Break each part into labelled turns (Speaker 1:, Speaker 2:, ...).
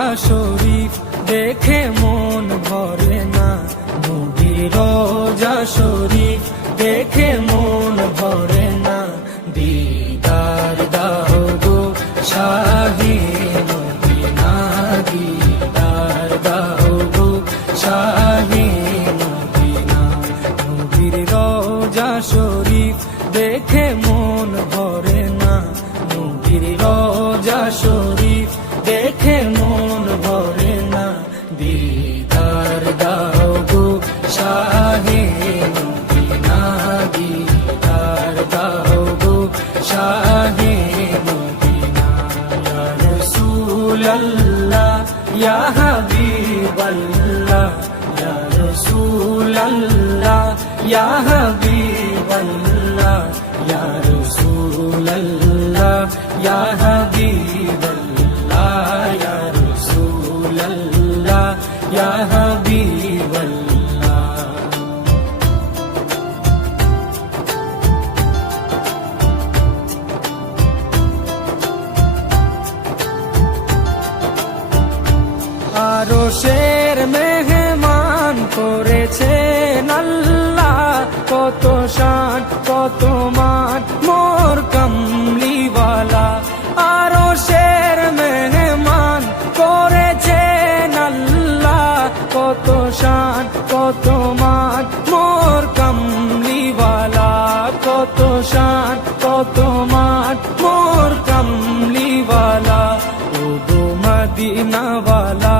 Speaker 1: কাবা শরীফ দেখে মন ভরে না। নবীর রোজা শরীফ দেখে মন ভরে না। দিদার দাও গো শরীফ দেখে মন ভরে না। নবীর রোজা শরীফ রাসূলাল্লাহ ইয়া হাবিবাল্লাহ ইয়া রাসূলাল্লাহ ইয়া হাবিবাল্লাহ। আরও শের মেহমান করেছে আল্লাহ কত শান, কত মান, মোর কমলিওয়ালা। আরও শের মেহমান করেছে আল্লাহ কত শান, কত মান, মোর কমলিওয়ালা। কত শান, কত মান, মোর কমলিওয়ালা। ও গো মদিনাওয়ালা।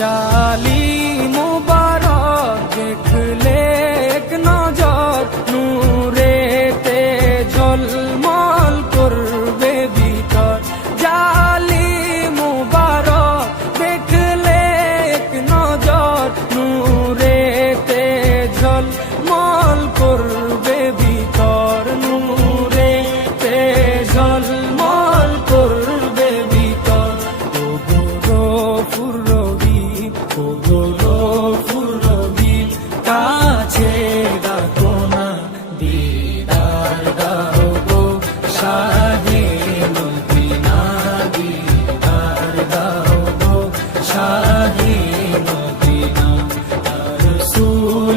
Speaker 1: জালি মুবারক দেখলে এক নজর নূরেতে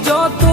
Speaker 1: যত